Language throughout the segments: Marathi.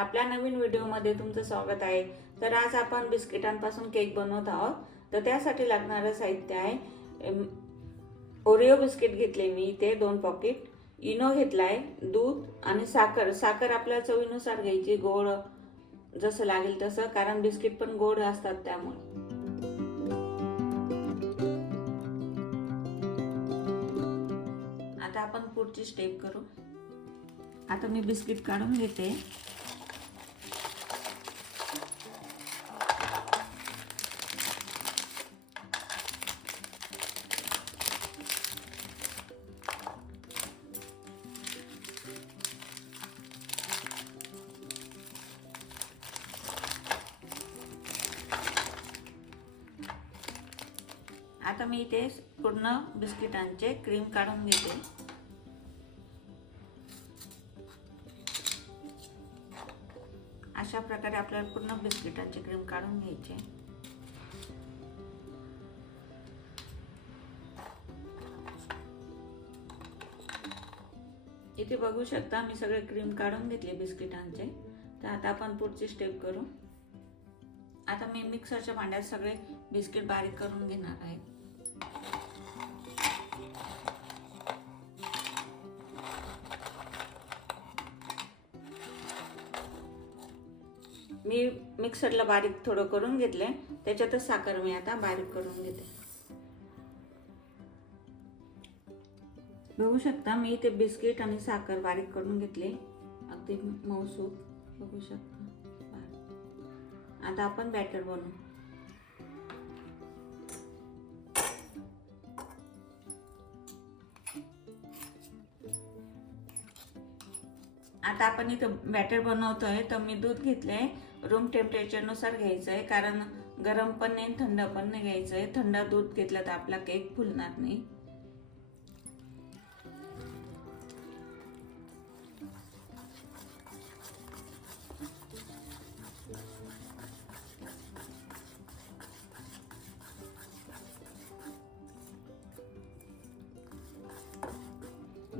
आपल्या नवीन व्हिडिओमध्ये तुमचं स्वागत आहे। तर आज आपण बिस्किटांपासून केक बनवत आहोत। तर त्यासाठी लागणारे साहित्य आहे ओरिओ बिस्किट घेतले मी इथे 2 पॉकेट, इनो घेतलाय, दूध आणि साखर। साखर आपल्या चवीनुसार घ्यायची, गोड जसं लागेल तसं, कारण बिस्किट पण गोड असतात त्यामुळे। आता आपण पुढची स्टेप करू। आता मी बिस्किट काढून घेते। आता मी इथे पूर्ण बिस्किटांचे क्रीम काढून घेते। अशा प्रकारे आपल्याला पूर्ण बिस्किटांची क्रीम काढून घ्यायची। इथे बघू शकता मी सगळे क्रीम काढून घेतले बिस्किटांचे। तर आता आपण पुढची स्टेप करू। आता मी मिक्सरच्या भांड्यात सगळे बिस्किट बारीक करून घेणार आहे। मी मिक्सरला बारीक थोडं करून घेतले, त्याच्यातच साखर मी आता बारीक करून घेते। बघू शकता मी इथे बिस्किट आणि साखर बारीक करून घेतले, अगदी मऊसूत बघू शकता। आता आपण बॅटर बनवू। आता आपण इथं बॅटर बनवतोय, तर मी दूध घेतले, रूम टेम्परेचर नुसार घ्यायचं आहे, कारण गरम पण नाही थंड पण नाही घ्यायचं आहे। थंड दूध घेतलं तर आपला केक फुलणार नाही।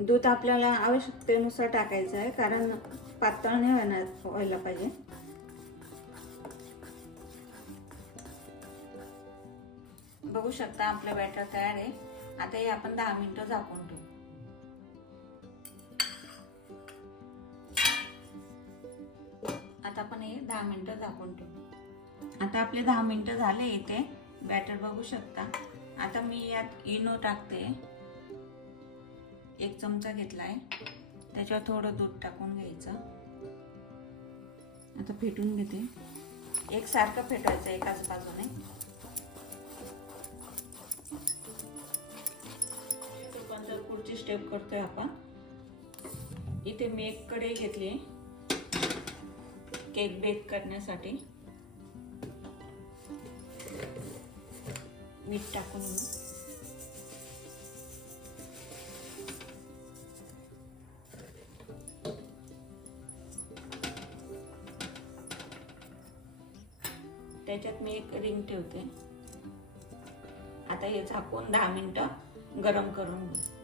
दूध आपल्याला आवश्यकतेनुसार टाकायचं आहे, कारण पातळ नाही व्हायला पाहिजे। बघू शकता आपलं बॅटर तयार आहे। आता हे आपण 10 मिनिटं झाकून ठेवू। आता आपण हे 10 मिनिटं झाकून ठेवू। आता आपले 10 मिनिटं झाले। इथे बॅटर बघू शकता। आता मी यात इनो टाकते, 1 चमचा घेतलाय, त्याच्यावर थोडं दूध टाकून घ्यायचं। आता फेटून घेते, एकसारखं फेटायचं एकाच बाजूने। नंतर पुढची स्टेप करतोय आपण। इथे मी एक कढई घेतली केक बेक करण्यासाठी, मीठ टाकून घेऊ। त्याच्यात मी एक रिंग ठेवते। आता हे झाकून 10 मिनिटं गरम करून घेऊ।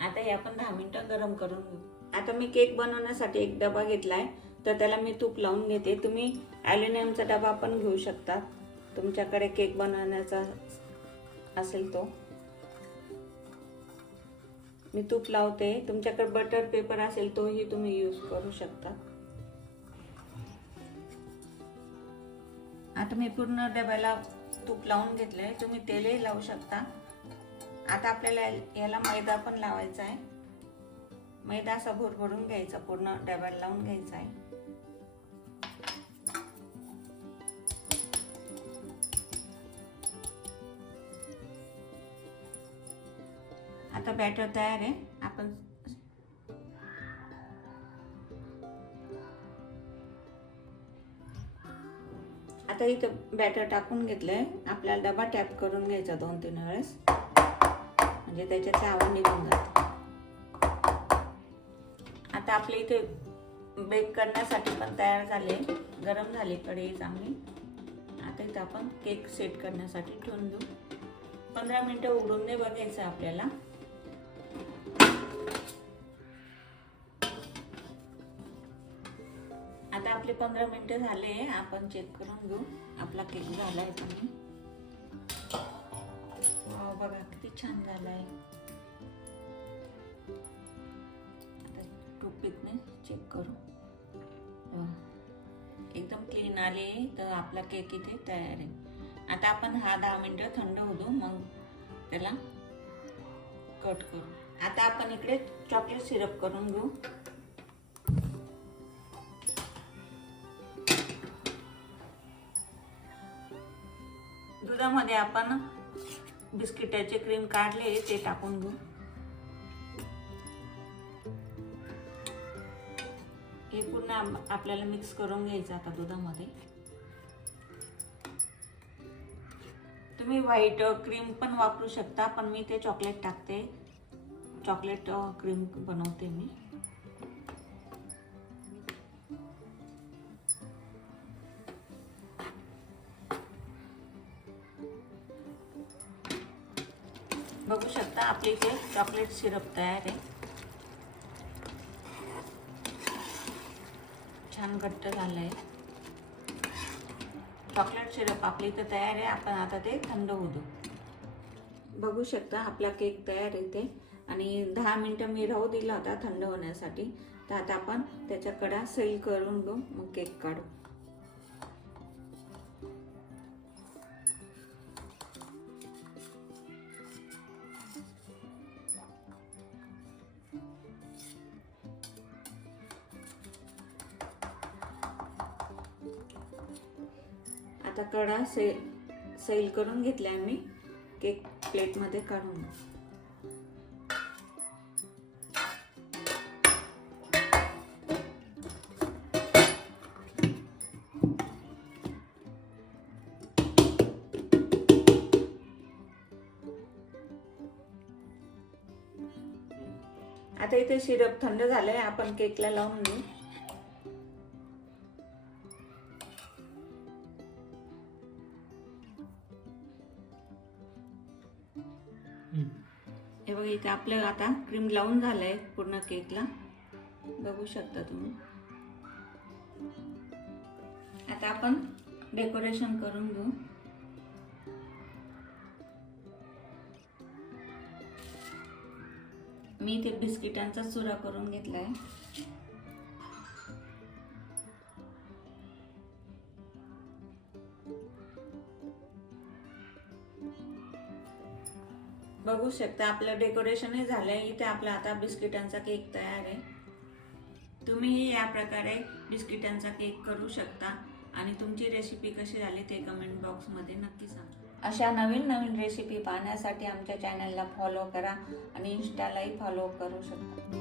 आता हे आपण 10 मिनिटं गरम करून घेऊ। आता मी केक बनवण्यासाठी एक डबा घेतलाय, तर त्याला मी तूप लावून घेते। तुम्ही ॲल्युमिनियमचा डबा पण घेऊ शकता, तुमच्याकडे केक बनवण्याचा असेल तो। मी तूप लावते, तुमच्याकडे बटर पेपर असेल तोही तुम्ही यूज करू शकता। आता मी पूर्ण डब्याला तूप लावून घेतलंय, तुम्ही तेलही लावू शकता। आता आपल्याला याला मैदा पण लावायचा आहे। मैदा असा भरभरून घ्यायचा, पूर्ण डब्याला लावून घ्यायचा आहे। आता बॅटर तयार आहे। आपण आता इथं बॅटर टाकून घेतलंय, आपल्याला डबा टॅप करून घ्यायचा 2-3 वेळेस, म्हणजे त्याच्यात हवा निघून जाते। आता आपले इथे बेक करण्यासाठी पण तयार झाले, गरम झाली कढई चांगली। आता इथं आपण केक सेट करण्यासाठी ठेवून देऊ। 15 मिनिटं उघडून नाही बघायचं आपल्याला। आता आपले 15 मिनिटं झाले, आपण चेक करून घेऊ आपला केक झालाय तुम्ही. बघा किती छान झालाय. आता टूथपिकने चेक करू. एकदम क्लीन आले, तर आपला केक इथे तयार आहे. आता आपण हा 10 मिनिटं थंड होऊ देऊ, मग त्याला कट करू. आता आपण इकडे चॉकलेट सिरप करून घेऊ. दुधामध्ये आपण बिस्किटाचे क्रीम काढले ते टाकून घेऊ. हे पूर्ण आपल्याला मिक्स करून घ्यायचं आता दुधामध्ये. तुम्ही व्हाईट क्रीम पण वापरू शकता, पण मी ते चॉकलेट टाकते. चॉकलेट क्रीम बनवते मी. बघू शकता आपले इथे चॉकलेट सिरप तयार आहे. छान घट्ट झालंय. चॉकलेट सिरप आपल्या इथे तयार आहे. आपण आता ते थंड होऊ दे. बघू शकता आपला केक तयार आहे ते, आणि 10 मिनिटं मी राहू दिला होता थंड होण्यासाठी. तर आता आपण त्याच्या कडा सैल करून घेऊ, मग केक काढू. आता कडा सैल करून घेतल्या मी. केक प्लेटमध्ये काढून. आता इथे सिरप थंड झालंय, आपण केकला लावून घेऊ. हे बघा इथे आपलं आता क्रीम लावून झालंय पूर्ण केकला. बघू शकता तुम्ही. आता आपण डेकोरेशन करून घेऊ. मी ते बिस्किटांचा चुरा करून घेतलाय. बघू शकता आपलं डेकोरेशनही झालंय. इथे आपला आता बिस्किटांचा केक तयार आहे. तुम्हीही या प्रकारे बिस्किटांचा केक करू शकता, आणि तुमची रेसिपी कशी झाली ते कमेंट बॉक्समध्ये नक्की सांगा. अशा नवीन नवीन रेसिपी पाहण्यासाठी आमच्या चॅनलला फॉलो करा, आणि इन्स्टालाही फॉलो करू शकता.